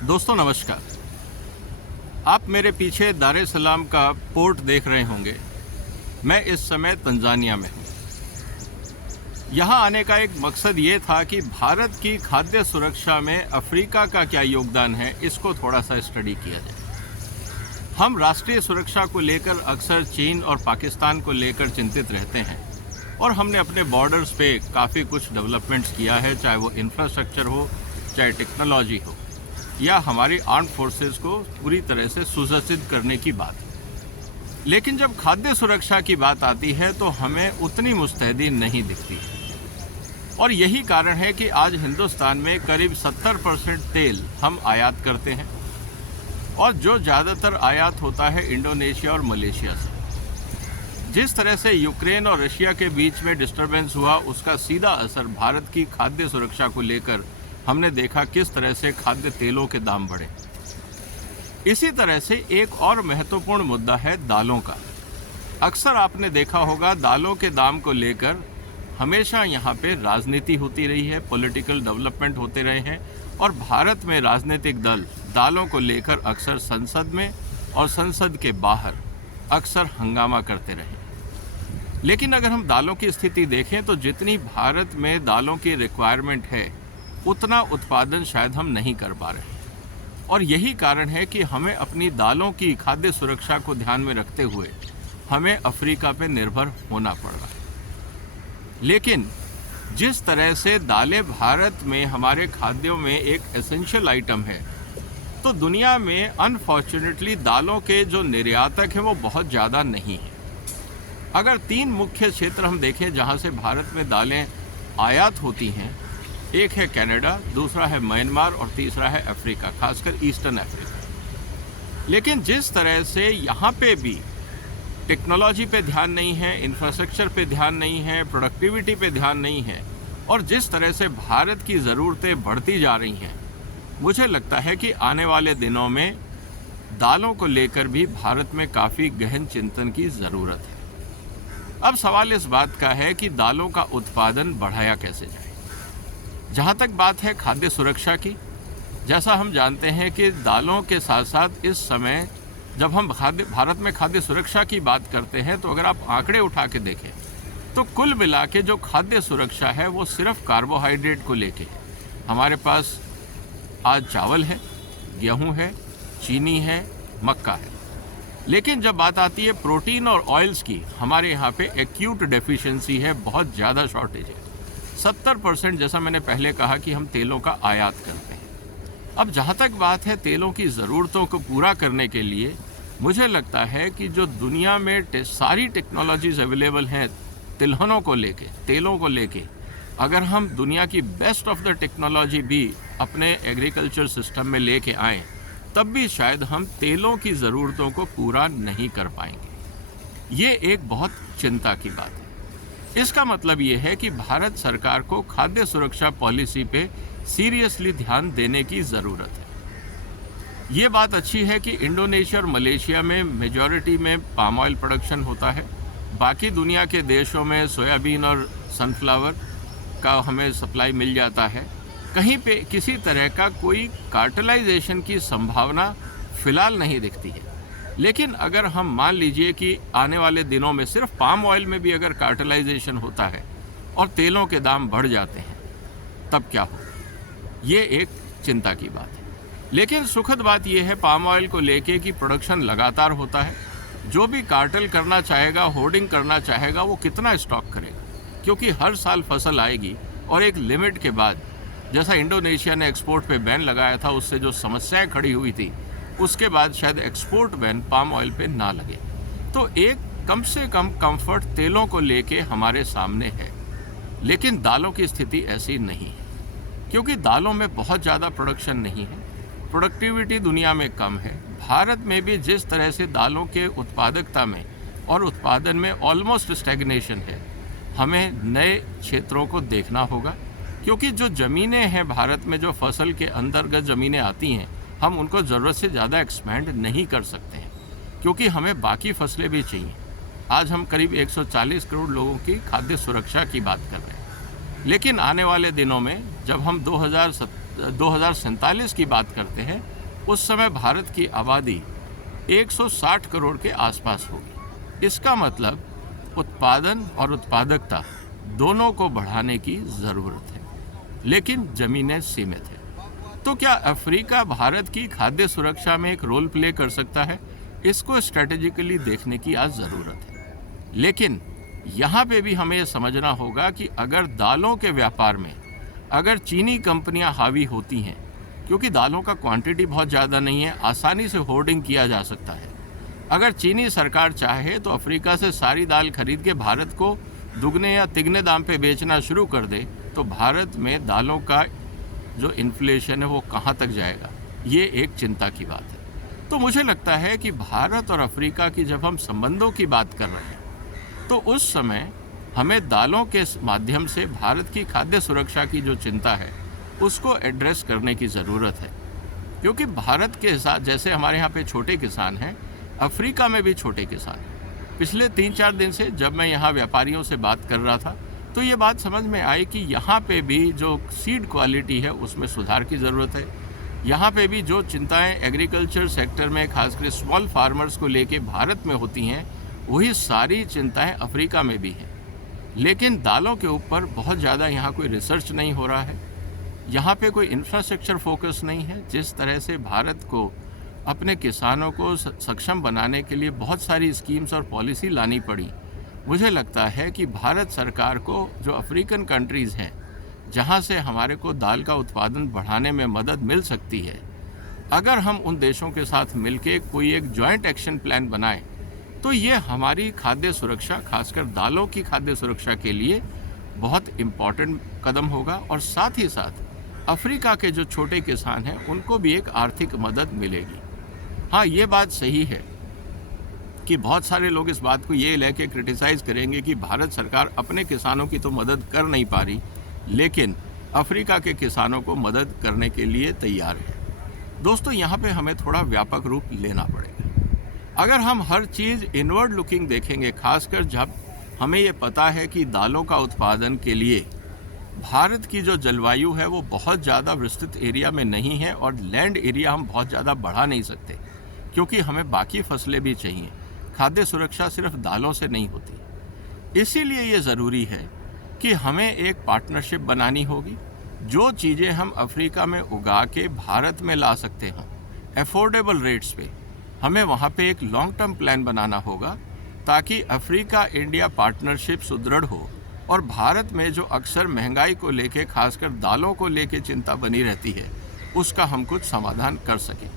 दोस्तों नमस्कार। आप मेरे पीछे दार ए सलाम का पोर्ट देख रहे होंगे। मैं इस समय तंजानिया में हूँ। यहाँ आने का एक मकसद ये था कि भारत की खाद्य सुरक्षा में अफ्रीका का क्या योगदान है, इसको थोड़ा सा स्टडी किया जाए। हम राष्ट्रीय सुरक्षा को लेकर अक्सर चीन और पाकिस्तान को लेकर चिंतित रहते हैं और हमने अपने बॉर्डर्स पे काफ़ी कुछ डेवलपमेंट्स किया है, चाहे वो इंफ्रास्ट्रक्चर हो, चाहे टेक्नोलॉजी हो, या हमारी आर्म्ड फोर्सेस को पूरी तरह से सुसज्जित करने की बात। लेकिन जब खाद्य सुरक्षा की बात आती है तो हमें उतनी मुस्तैदी नहीं दिखती है। और यही कारण है कि आज हिंदुस्तान में करीब 70% तेल हम आयात करते हैं और जो ज़्यादातर आयात होता है इंडोनेशिया और मलेशिया से। जिस तरह से यूक्रेन और रशिया के बीच में डिस्टर्बेंस हुआ, उसका सीधा असर भारत की खाद्य सुरक्षा को लेकर हमने देखा। किस तरह से खाद्य तेलों के दाम बढ़े। इसी तरह से एक और महत्वपूर्ण मुद्दा है दालों का। अक्सर आपने देखा होगा दालों के दाम को लेकर हमेशा यहाँ पे राजनीति होती रही है, पॉलिटिकल डेवलपमेंट होते रहे हैं और भारत में राजनीतिक दल दालों को लेकर अक्सर संसद में और संसद के बाहर अक्सर हंगामा करते रहे। लेकिन अगर हम दालों की स्थिति देखें तो जितनी भारत में दालों की रिक्वायरमेंट है उतना उत्पादन शायद हम नहीं कर पा रहे। और यही कारण है कि हमें अपनी दालों की खाद्य सुरक्षा को ध्यान में रखते हुए हमें अफ्रीका पे निर्भर होना पड़ रहा है। लेकिन जिस तरह से दालें भारत में हमारे खाद्यों में एक एसेंशियल आइटम है, तो दुनिया में अनफॉर्चुनेटली दालों के जो निर्यातक हैं वो बहुत ज़्यादा नहीं हैं। अगर 3 मुख्य क्षेत्र हम देखें जहाँ से भारत में दालें आयात होती हैं, एक है कनाडा, दूसरा है म्यांमार और तीसरा है अफ्रीका, खासकर ईस्टर्न अफ्रीका। लेकिन जिस तरह से यहाँ पे भी टेक्नोलॉजी पे ध्यान नहीं है, इंफ्रास्ट्रक्चर पे ध्यान नहीं है, प्रोडक्टिविटी पे ध्यान नहीं है और जिस तरह से भारत की ज़रूरतें बढ़ती जा रही हैं, मुझे लगता है कि आने वाले दिनों में दालों को लेकर भी भारत में काफ़ी गहन चिंतन की ज़रूरत है। अब सवाल इस बात का है कि दालों का उत्पादन बढ़ाया कैसे जाए। जहाँ तक बात है खाद्य सुरक्षा की, जैसा हम जानते हैं कि दालों के साथ साथ इस समय जब हम भारत में खाद्य सुरक्षा की बात करते हैं तो अगर आप आंकड़े उठा के देखें तो कुल मिला के जो खाद्य सुरक्षा है वो सिर्फ कार्बोहाइड्रेट को लेके है। हमारे पास आज चावल है, गेहूँ है, चीनी है, मक्का है। लेकिन जब बात आती है प्रोटीन और ऑयल्स की, हमारे यहाँ पे एक्यूट डेफिशिएंसी है, बहुत ज़्यादा शॉर्टेज है। 70% जैसा मैंने पहले कहा कि हम तेलों का आयात करते हैं। अब जहाँ तक बात है तेलों की ज़रूरतों को पूरा करने के लिए, मुझे लगता है कि जो दुनिया में सारी टेक्नोलॉजीज़ अवेलेबल हैं तिलहनों को लेके, तेलों को लेके, अगर हम दुनिया की बेस्ट ऑफ द टेक्नोलॉजी भी अपने एग्रीकल्चर सिस्टम में लेके आएँ, तब भी शायद हम तेलों की ज़रूरतों को पूरा नहीं कर पाएंगे। ये एक बहुत चिंता की बात है। इसका मतलब ये है कि भारत सरकार को खाद्य सुरक्षा पॉलिसी पे सीरियसली ध्यान देने की ज़रूरत है। ये बात अच्छी है कि इंडोनेशिया और मलेशिया में मेजॉरिटी में पाम ऑयल प्रोडक्शन होता है। बाकी दुनिया के देशों में सोयाबीन और सनफ्लावर का हमें सप्लाई मिल जाता है। कहीं पे किसी तरह का कोई कार्टेलाइजेशन की संभावना फ़िलहाल नहीं दिखती है। लेकिन अगर हम मान लीजिए कि आने वाले दिनों में सिर्फ पाम ऑयल में भी अगर कार्टेलाइजेशन होता है और तेलों के दाम बढ़ जाते हैं, तब क्या हो? ये एक चिंता की बात है। लेकिन सुखद बात यह है पाम ऑयल को लेके कि प्रोडक्शन लगातार होता है। जो भी कार्टेल करना चाहेगा, होर्डिंग करना चाहेगा, वो कितना स्टॉक करेगा? क्योंकि हर साल फसल आएगी और एक लिमिट के बाद, जैसा इंडोनेशिया ने एक्सपोर्ट पे बैन लगाया था, उससे जो समस्याएं खड़ी हुई थी, उसके बाद शायद एक्सपोर्ट बैन पाम ऑयल पे ना लगे। तो एक कम से कम कंफर्ट तेलों को लेके हमारे सामने है। लेकिन दालों की स्थिति ऐसी नहीं है, क्योंकि दालों में बहुत ज़्यादा प्रोडक्शन नहीं है, प्रोडक्टिविटी दुनिया में कम है। भारत में भी जिस तरह से दालों के उत्पादकता में और उत्पादन में ऑलमोस्ट स्टैग्नेशन है, हमें नए क्षेत्रों को देखना होगा। क्योंकि जो ज़मीनें हैं भारत में, जो फसल के अंतर्गत ज़मीनें आती हैं, हम उनको ज़रूरत से ज़्यादा एक्सपैंड नहीं कर सकते हैं, क्योंकि हमें बाकी फसलें भी चाहिए। आज हम करीब 140 करोड़ लोगों की खाद्य सुरक्षा की बात कर रहे हैं। लेकिन आने वाले दिनों में जब हम 2047 की बात करते हैं, उस समय भारत की आबादी 160 करोड़ के आसपास होगी। इसका मतलब उत्पादन और उत्पादकता दोनों को बढ़ाने की ज़रूरत है, लेकिन ज़मीनें सीमित है। तो क्या अफ्रीका भारत की खाद्य सुरक्षा में एक रोल प्ले कर सकता है? इसको स्ट्रेटेजिकली देखने की आज ज़रूरत है। लेकिन यहाँ पे भी हमें समझना होगा कि अगर दालों के व्यापार में अगर चीनी कंपनियाँ हावी होती हैं, क्योंकि दालों का क्वांटिटी बहुत ज़्यादा नहीं है, आसानी से होर्डिंग किया जा सकता है। अगर चीनी सरकार चाहे तो अफ्रीका से सारी दाल खरीद के भारत को दुगने या तिगने दाम पे बेचना शुरू कर दे, तो भारत में दालों का जो इन्फ्लेशन है वो कहाँ तक जाएगा, ये एक चिंता की बात है। तो मुझे लगता है कि भारत और अफ्रीका की जब हम संबंधों की बात कर रहे हैं, तो उस समय हमें दालों के माध्यम से भारत की खाद्य सुरक्षा की जो चिंता है उसको एड्रेस करने की ज़रूरत है। क्योंकि भारत के साथ जैसे हमारे यहाँ पे छोटे किसान हैं, अफ्रीका में भी छोटे किसान हैं। पिछले 3-4 दिन से जब मैं यहाँ व्यापारियों से बात कर रहा था, तो ये बात समझ में आई कि यहाँ पे भी जो सीड क्वालिटी है उसमें सुधार की ज़रूरत है। यहाँ पे भी जो चिंताएं एग्रीकल्चर सेक्टर में खासकर स्मॉल फार्मर्स को लेके भारत में होती हैं, वही सारी चिंताएं अफ्रीका में भी हैं। लेकिन दालों के ऊपर बहुत ज़्यादा यहाँ कोई रिसर्च नहीं हो रहा है, यहाँ पे कोई इंफ्रास्ट्रक्चर फोकस नहीं है। जिस तरह से भारत को अपने किसानों को सक्षम बनाने के लिए बहुत सारी स्कीम्स और पॉलिसी लानी पड़ी, मुझे लगता है कि भारत सरकार को जो अफ्रीकन कंट्रीज़ हैं जहाँ से हमारे को दाल का उत्पादन बढ़ाने में मदद मिल सकती है, अगर हम उन देशों के साथ मिलके कोई एक जॉइंट एक्शन प्लान बनाएं, तो ये हमारी खाद्य सुरक्षा, खासकर दालों की खाद्य सुरक्षा के लिए बहुत इम्पॉर्टेंट कदम होगा। और साथ ही साथ अफ्रीका के जो छोटे किसान हैं उनको भी एक आर्थिक मदद मिलेगी। हाँ, ये बात सही है कि बहुत सारे लोग इस बात को ये लेके क्रिटिसाइज़ करेंगे कि भारत सरकार अपने किसानों की तो मदद कर नहीं पा रही, लेकिन अफ्रीका के किसानों को मदद करने के लिए तैयार है। दोस्तों, यहाँ पे हमें थोड़ा व्यापक रूप लेना पड़ेगा। अगर हम हर चीज़ इनवर्ड लुकिंग देखेंगे, खासकर जब हमें ये पता है कि दालों का उत्पादन के लिए भारत की जो जलवायु है वो बहुत ज़्यादा विस्तृत एरिया में नहीं है और लैंड एरिया हम बहुत ज़्यादा बढ़ा नहीं सकते, क्योंकि हमें बाकी फसलें भी चाहिए। खाद्य सुरक्षा सिर्फ दालों से नहीं होती। इसीलिए ये ज़रूरी है कि हमें एक पार्टनरशिप बनानी होगी। जो चीज़ें हम अफ्रीका में उगा के भारत में ला सकते हैं एफोर्डेबल रेट्स पे, हमें वहाँ पे एक लॉन्ग टर्म प्लान बनाना होगा, ताकि अफ्रीका इंडिया पार्टनरशिप सुदृढ़ हो और भारत में जो अक्सर महंगाई को लेके, खासकर दालों को लेके चिंता बनी रहती है, उसका हम कुछ समाधान कर सकें।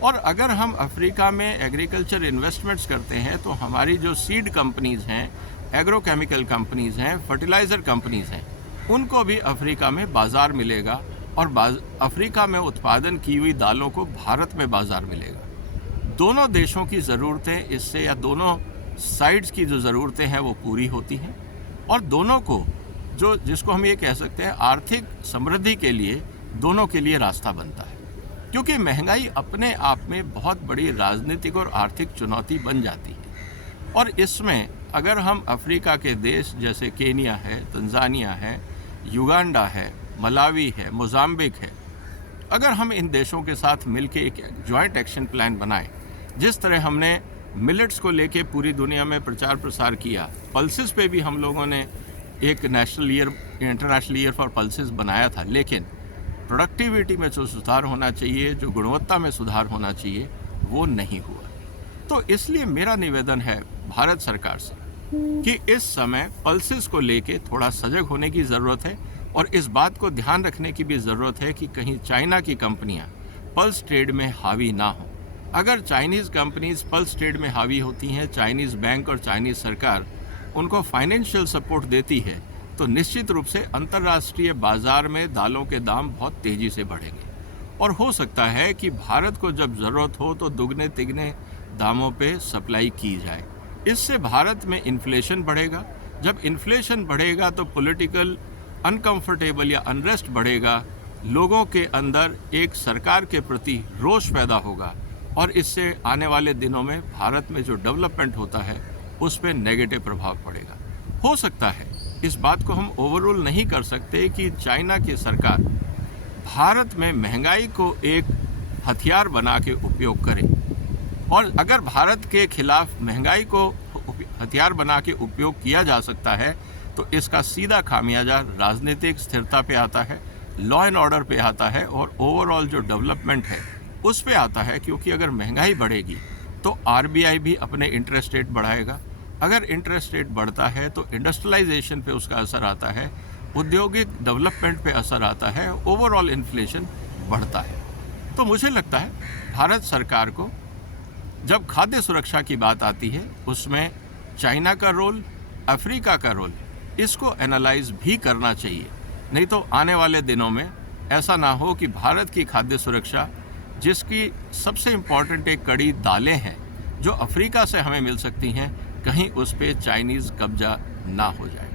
और अगर हम अफ्रीका में एग्रीकल्चर इन्वेस्टमेंट्स करते हैं, तो हमारी जो सीड कंपनीज़ हैं, एग्रोकेमिकल कंपनीज़ हैं, फर्टिलाइज़र कंपनीज़ हैं, उनको भी अफ्रीका में बाज़ार मिलेगा और अफ्रीका में उत्पादन की हुई दालों को भारत में बाज़ार मिलेगा। दोनों देशों की ज़रूरतें इससे, या दोनों साइड्स की जो ज़रूरतें हैं वो पूरी होती हैं, और दोनों को जिसको हम ये कह सकते हैं आर्थिक समृद्धि के लिए, दोनों के लिए रास्ता बनता है। क्योंकि महंगाई अपने आप में बहुत बड़ी राजनीतिक और आर्थिक चुनौती बन जाती है, और इसमें अगर हम अफ्रीका के देश जैसे केनिया है, तंजानिया है, युगांडा है, मलावी है, मोजाम्बिक है, अगर हम इन देशों के साथ मिलके एक जॉइंट एक्शन प्लान बनाएं, जिस तरह हमने मिलेट्स को लेके पूरी दुनिया में प्रचार प्रसार किया, पल्सेस पे भी हम लोगों ने एक इंटरनेशनल ईयर फॉर पल्सेस बनाया था, लेकिन प्रोडक्टिविटी में जो सुधार होना चाहिए, जो गुणवत्ता में सुधार होना चाहिए, वो नहीं हुआ। तो इसलिए मेरा निवेदन है भारत सरकार से कि इस समय पल्सेस को लेके थोड़ा सजग होने की ज़रूरत है, और इस बात को ध्यान रखने की भी ज़रूरत है कि कहीं चाइना की कंपनियां पल्स ट्रेड में हावी ना हो। अगर चाइनीज़ कंपनीज पल्स ट्रेड में हावी होती हैं, चाइनीज़ बैंक और चाइनीज़ सरकार उनको फाइनेंशियल सपोर्ट देती है, तो निश्चित रूप से अंतर्राष्ट्रीय बाज़ार में दालों के दाम बहुत तेज़ी से बढ़ेंगे, और हो सकता है कि भारत को जब ज़रूरत हो तो दुगने तिगने दामों पे सप्लाई की जाए। इससे भारत में इन्फ्लेशन बढ़ेगा। जब इन्फ्लेशन बढ़ेगा तो पॉलिटिकल अनकंफर्टेबल या अनरेस्ट बढ़ेगा, लोगों के अंदर एक सरकार के प्रति रोष पैदा होगा, और इससे आने वाले दिनों में भारत में जो डेवलपमेंट होता है उस पर नेगेटिव प्रभाव पड़ेगा। हो सकता है इस बात को हम ओवररूल नहीं कर सकते कि चाइना की सरकार भारत में महंगाई को एक हथियार बना के उपयोग करे। और अगर भारत के खिलाफ महंगाई को हथियार बना के उपयोग किया जा सकता है तो इसका सीधा खामियाजा राजनीतिक स्थिरता पे आता है, लॉ एंड ऑर्डर पे आता है और ओवरऑल जो डेवलपमेंट है उस पे आता है। क्योंकि अगर महंगाई बढ़ेगी तो आरबीआई भी अपने इंटरेस्ट रेट बढ़ाएगा। अगर इंटरेस्ट रेट बढ़ता है तो इंडस्ट्रियलाइजेशन पे उसका असर आता है, औद्योगिक डेवलपमेंट पे असर आता है, ओवरऑल इन्फ्लेशन बढ़ता है। तो मुझे लगता है भारत सरकार को जब खाद्य सुरक्षा की बात आती है उसमें चाइना का रोल, अफ्रीका का रोल, इसको एनालाइज भी करना चाहिए। नहीं तो आने वाले दिनों में ऐसा ना हो कि भारत की खाद्य सुरक्षा, जिसकी सबसे इम्पॉर्टेंट एक कड़ी दालें हैं जो अफ्रीका से हमें मिल सकती हैं, कहीं उस पर चाइनीज़ कब्जा ना हो जाए।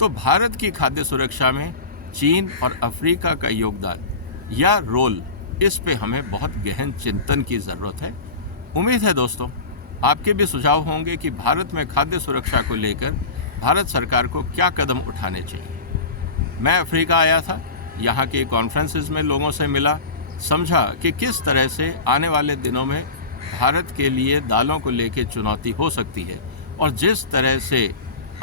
तो भारत की खाद्य सुरक्षा में चीन और अफ्रीका का योगदान या रोल, इस पे हमें बहुत गहन चिंतन की ज़रूरत है। उम्मीद है दोस्तों आपके भी सुझाव होंगे कि भारत में खाद्य सुरक्षा को लेकर भारत सरकार को क्या कदम उठाने चाहिए। मैं अफ्रीका आया था, यहाँ के कॉन्फ्रेंसेस में लोगों से मिला, समझा कि किस तरह से आने वाले दिनों में भारत के लिए दालों को लेकर चुनौती हो सकती है और जिस तरह से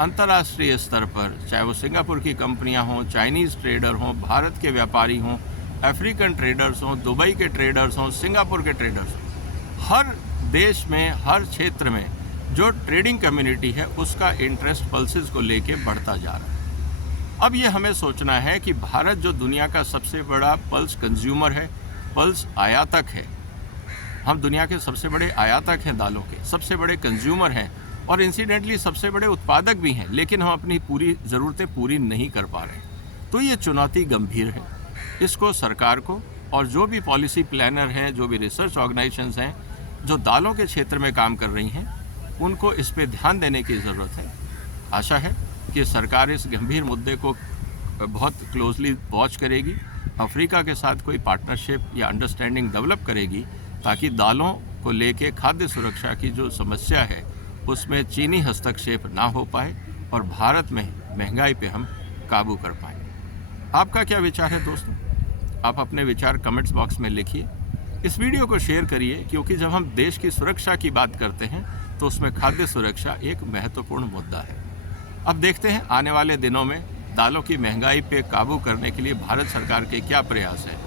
अंतर्राष्ट्रीय स्तर पर, चाहे वो सिंगापुर की कंपनियां हों, चाइनीज़ ट्रेडर हों, भारत के व्यापारी हों, अफ्रीकन ट्रेडर्स हों, दुबई के ट्रेडर्स हों, सिंगापुर के ट्रेडर्स हों, हर देश में, हर क्षेत्र में जो ट्रेडिंग कम्युनिटी है उसका इंटरेस्ट पल्सेस को लेके बढ़ता जा रहा है। अब ये हमें सोचना है कि भारत जो दुनिया का सबसे बड़ा पल्स कंज्यूमर है, पल्स आयातक है, हम दुनिया के सबसे बड़े आयातक हैं दालों के, सबसे बड़े कंज्यूमर हैं और इंसिडेंटली सबसे बड़े उत्पादक भी हैं, लेकिन हम अपनी पूरी ज़रूरतें पूरी नहीं कर पा रहे। तो ये चुनौती गंभीर है। इसको सरकार को और जो भी पॉलिसी प्लानर हैं, जो भी रिसर्च ऑर्गेनाइजेशंस हैं जो दालों के क्षेत्र में काम कर रही हैं, उनको इस पे ध्यान देने की ज़रूरत है। आशा है कि सरकार इस गंभीर मुद्दे को बहुत क्लोजली वॉच करेगी, अफ्रीका के साथ कोई पार्टनरशिप या अंडरस्टैंडिंग डेवलप करेगी ताकि दालों को लेके खाद्य सुरक्षा की जो समस्या है उसमें चीनी हस्तक्षेप ना हो पाए और भारत में महंगाई पे हम काबू कर पाएँ। आपका क्या विचार है दोस्तों? आप अपने विचार कमेंट्स बॉक्स में लिखिए। इस वीडियो को शेयर करिए क्योंकि जब हम देश की सुरक्षा की बात करते हैं तो उसमें खाद्य सुरक्षा एक महत्वपूर्ण मुद्दा है। अब देखते हैं आने वाले दिनों में दालों की महंगाई पे काबू करने के लिए भारत सरकार के क्या प्रयास हैं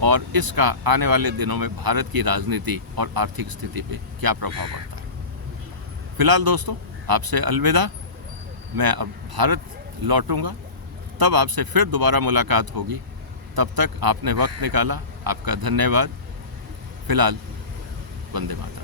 और इसका आने वाले दिनों में भारत की राजनीति और आर्थिक स्थिति पे क्या प्रभाव पड़ता है। फिलहाल दोस्तों आपसे अलविदा। मैं अब भारत लौटूंगा, तब आपसे फिर दोबारा मुलाकात होगी। तब तक आपने वक्त निकाला, आपका धन्यवाद। फिलहाल वंदे मातरम।